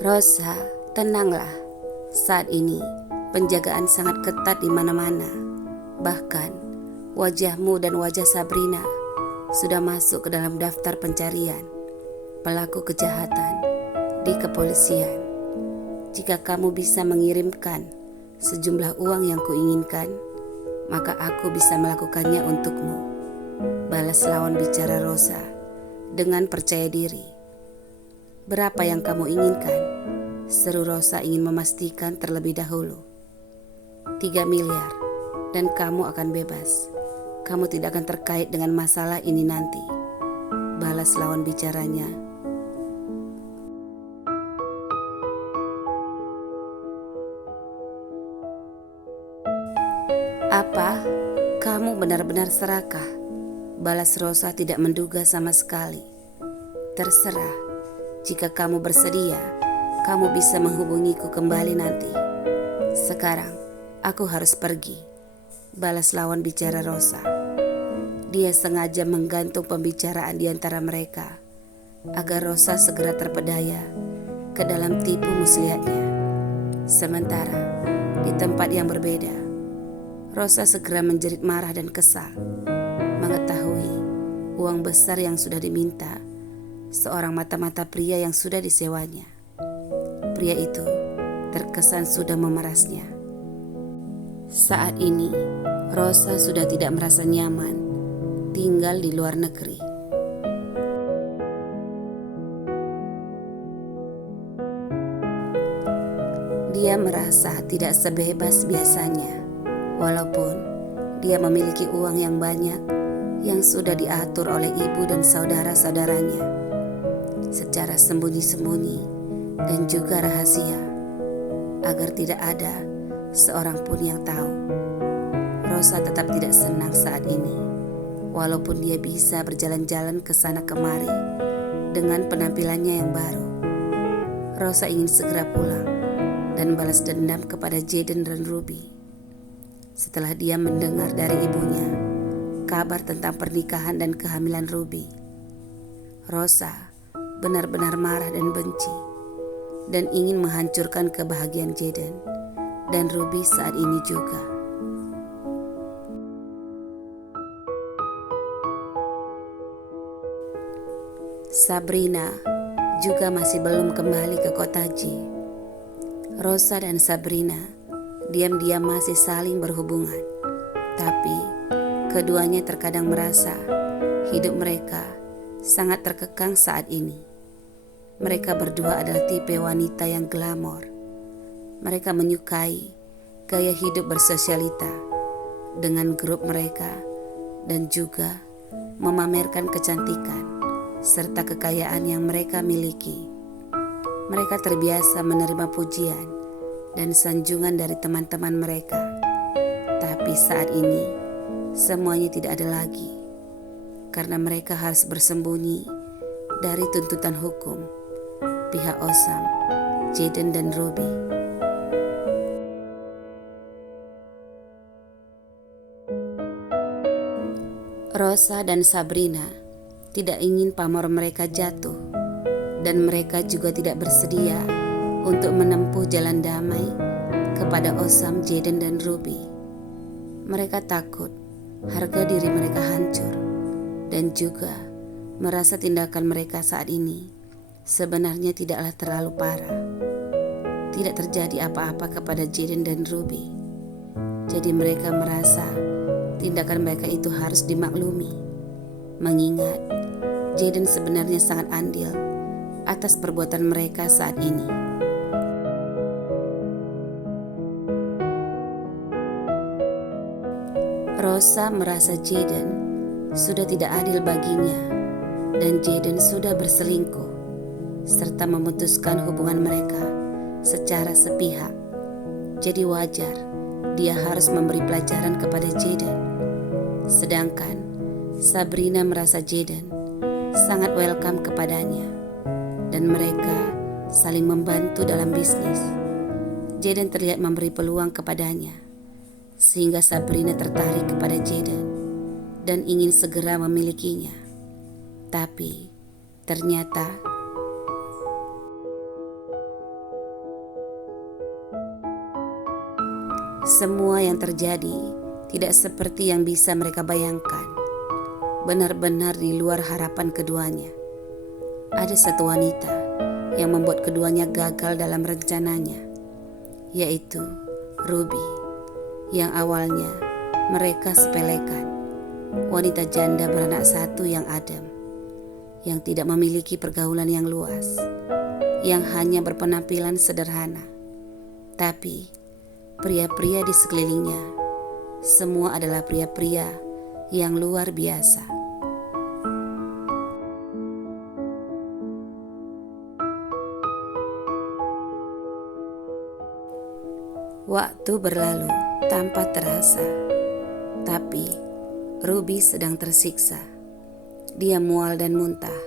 Rosa, tenanglah. Saat ini penjagaan sangat ketat di mana-mana. Bahkan wajahmu dan wajah Sabrina sudah masuk ke dalam daftar pencarian pelaku kejahatan di kepolisian. Jika kamu bisa mengirimkan sejumlah uang yang kuinginkan, maka aku bisa melakukannya untukmu. Balas lawan bicara Rosa dengan percaya diri. Berapa yang kamu inginkan? Seru Rosa ingin memastikan terlebih dahulu. 3 miliar dan kamu akan bebas. Kamu tidak akan terkait dengan masalah ini nanti. Balas lawan bicaranya. Apa? Kamu benar-benar serakah? Balas Rosa tidak menduga sama sekali. Terserah. Jika kamu bersedia, kamu bisa menghubungiku kembali nanti. Sekarang, aku harus pergi. Balas lawan bicara Rosa. Dia sengaja menggantung pembicaraan di antara mereka agar Rosa segera terpedaya ke dalam tipu muslihatnya. Sementara di tempat yang berbeda, Rosa segera menjerit marah dan kesal mengetahui uang besar yang sudah diminta seorang mata-mata pria yang sudah disewanya. Pria itu terkesan sudah memerasnya. Saat ini, Rosa sudah tidak merasa nyaman tinggal di luar negeri. Dia merasa tidak sebebas biasanya, walaupun dia memiliki uang yang banyak yang sudah diatur oleh ibu dan saudara-saudaranya secara sembunyi-sembunyi dan juga rahasia, agar tidak ada seorang pun yang tahu. Rosa tetap tidak senang saat ini, walaupun dia bisa berjalan-jalan ke sana kemari dengan penampilannya yang baru. Rosa ingin segera pulang dan balas dendam kepada Jaden dan Ruby. Setelah dia mendengar dari ibunya kabar tentang pernikahan dan kehamilan Ruby, Rosa benar-benar marah dan benci dan ingin menghancurkan kebahagiaan Jaden dan Ruby saat ini juga. Sabrina juga masih belum kembali ke kota J. Rosa dan Sabrina diam-diam masih saling berhubungan, tapi keduanya terkadang merasa hidup mereka sangat terkekang saat ini. Mereka berdua adalah tipe wanita yang glamor. Mereka menyukai gaya hidup bersosialita dengan grup mereka dan juga memamerkan kecantikan serta kekayaan yang mereka miliki. Mereka terbiasa menerima pujian dan sanjungan dari teman-teman mereka. Tapi saat ini semuanya tidak ada lagi, karena mereka harus bersembunyi dari tuntutan hukum pihak Osam, Jaden dan Ruby. Rosa dan Sabrina tidak ingin pamor mereka jatuh, dan mereka juga tidak bersedia untuk menempuh jalan damai kepada Osam, Jaden dan Ruby. Mereka takut harga diri mereka hancur dan juga merasa tindakan mereka saat ini sebenarnya tidaklah terlalu parah. Tidak terjadi apa-apa kepada Jaden dan Ruby. Jadi mereka merasa tindakan mereka itu harus dimaklumi. Mengingat Jaden sebenarnya sangat andil atas perbuatan mereka saat ini. Rosa merasa Jaden sudah tidak adil baginya dan Jaden sudah berselingkuh serta memutuskan hubungan mereka secara sepihak. Jadi wajar dia harus memberi pelajaran kepada Jaden. Sedangkan Sabrina merasa Jaden sangat welcome kepadanya dan mereka saling membantu dalam bisnis. Jaden terlihat memberi peluang kepadanya sehingga Sabrina tertarik kepada Jaden dan ingin segera memilikinya. Tapi ternyata Semua yang terjadi tidak seperti yang bisa mereka bayangkan. Benar-benar di luar harapan keduanya. Ada satu wanita yang membuat keduanya gagal dalam rencananya, yaitu Ruby, yang awalnya mereka sepelekan. Wanita janda beranak satu yang adem, yang tidak memiliki pergaulan yang luas, yang hanya berpenampilan sederhana. Tapi pria-pria di sekelilingnya semua adalah pria-pria yang luar biasa. Waktu berlalu tanpa terasa, tapi Ruby sedang tersiksa. Dia mual dan muntah.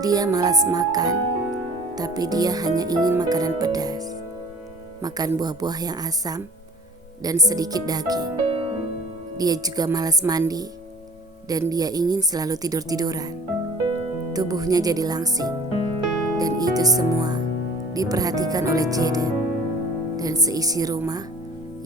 Dia malas makan, tapi dia hanya ingin makanan pedas, makan buah-buah yang asam dan sedikit daging. Dia juga malas mandi, dan dia ingin selalu tidur-tiduran. Tubuhnya jadi langsing, dan itu semua diperhatikan oleh Jaden dan seisi rumah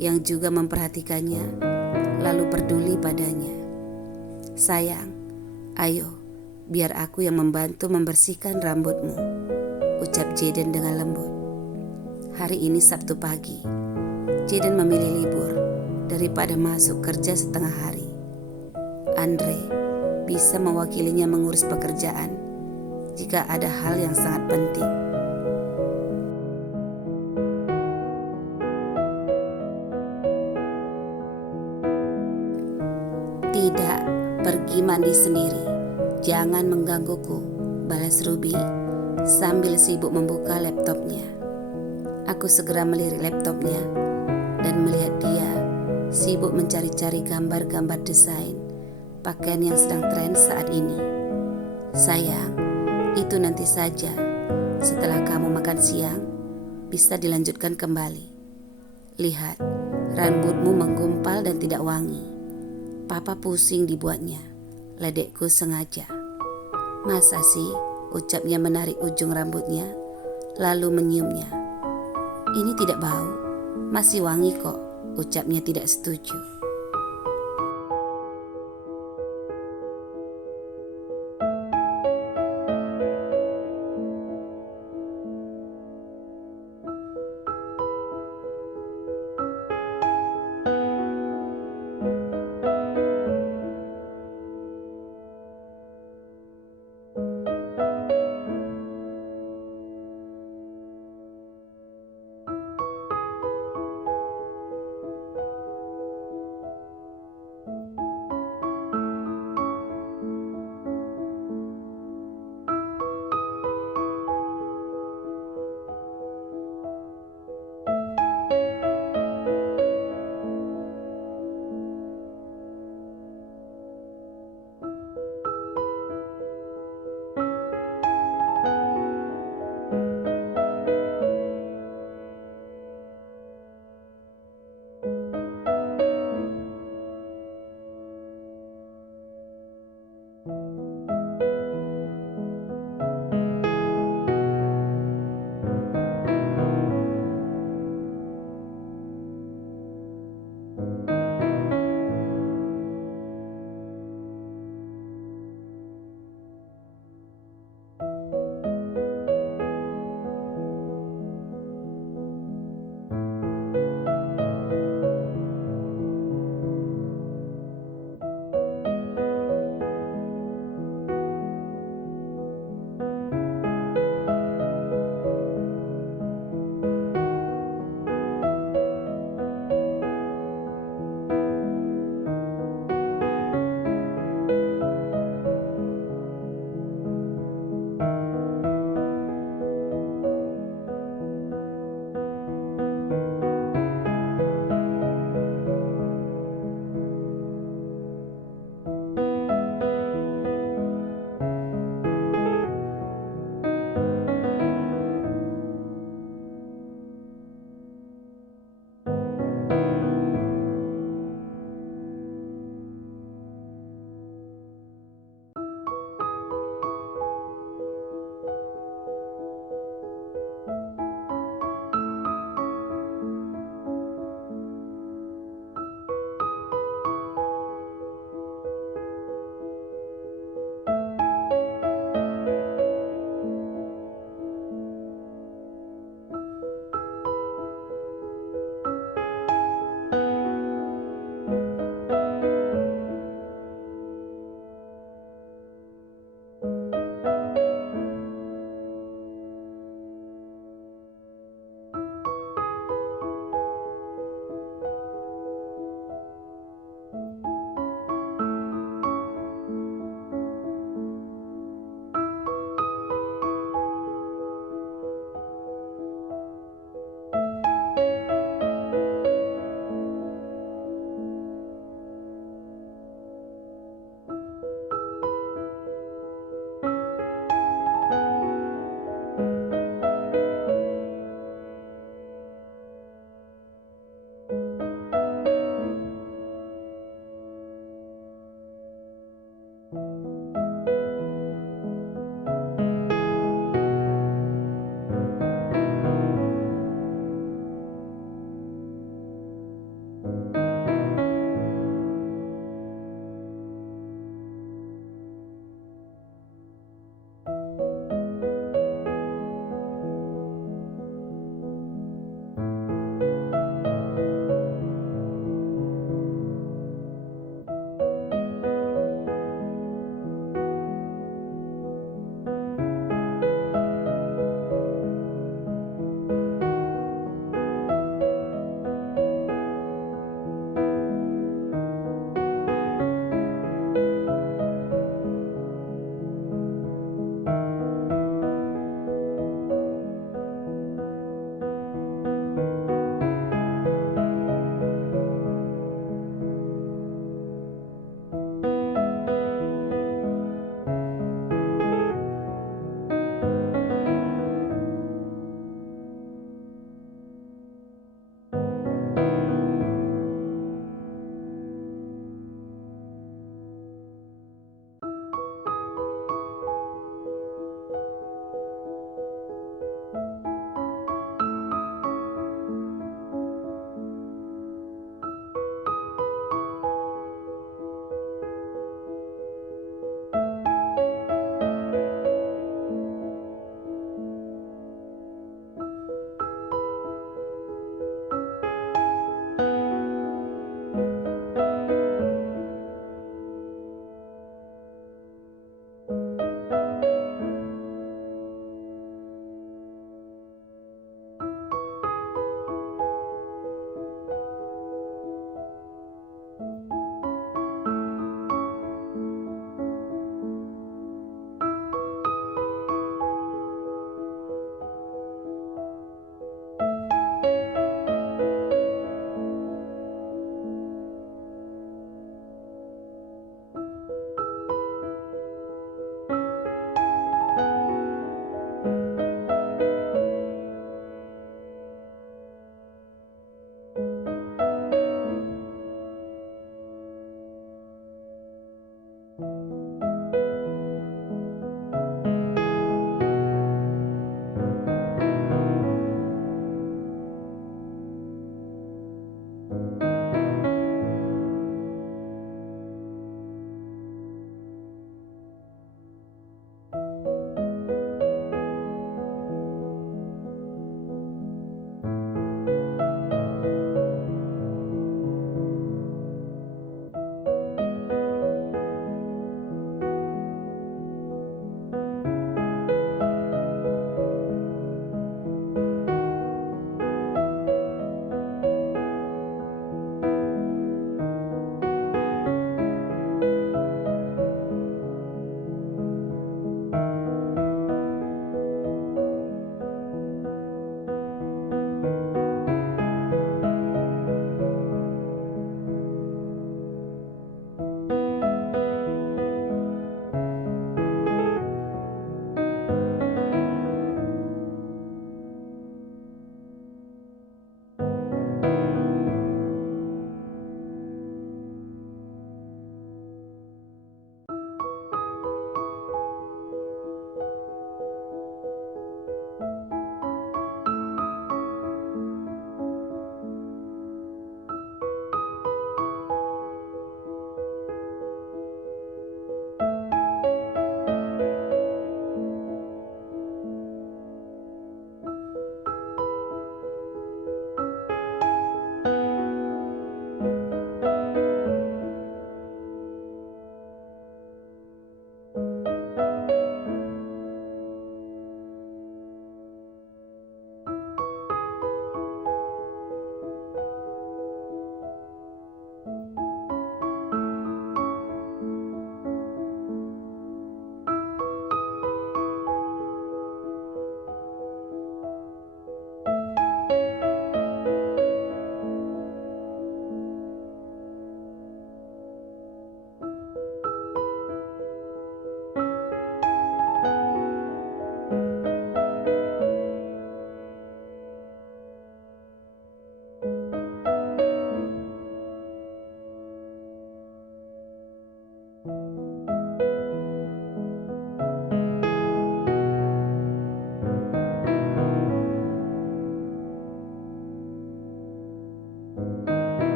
yang juga memperhatikannya, lalu peduli padanya. Sayang, ayo, biar aku yang membantu membersihkan rambutmu, ucap Jaden dengan lembut. Hari ini Sabtu pagi, Jaden memilih libur daripada masuk kerja setengah hari. Andre bisa mewakilinya mengurus pekerjaan jika ada hal yang sangat penting. Tidak, pergi mandi sendiri. Jangan menggangguku, balas Ruby sambil sibuk membuka laptopnya. Aku segera melirik laptopnya dan melihat dia sibuk mencari-cari gambar-gambar desain pakaian yang sedang tren saat ini. Sayang, itu nanti saja. Setelah kamu makan siang, bisa dilanjutkan kembali. Lihat, rambutmu menggumpal dan tidak wangi. Papa pusing dibuatnya, ledekku sengaja. Masa sih, ucapnya menarik ujung rambutnya, lalu menyiumnya. Ini tidak bau, masih wangi kok, ucapnya tidak setuju.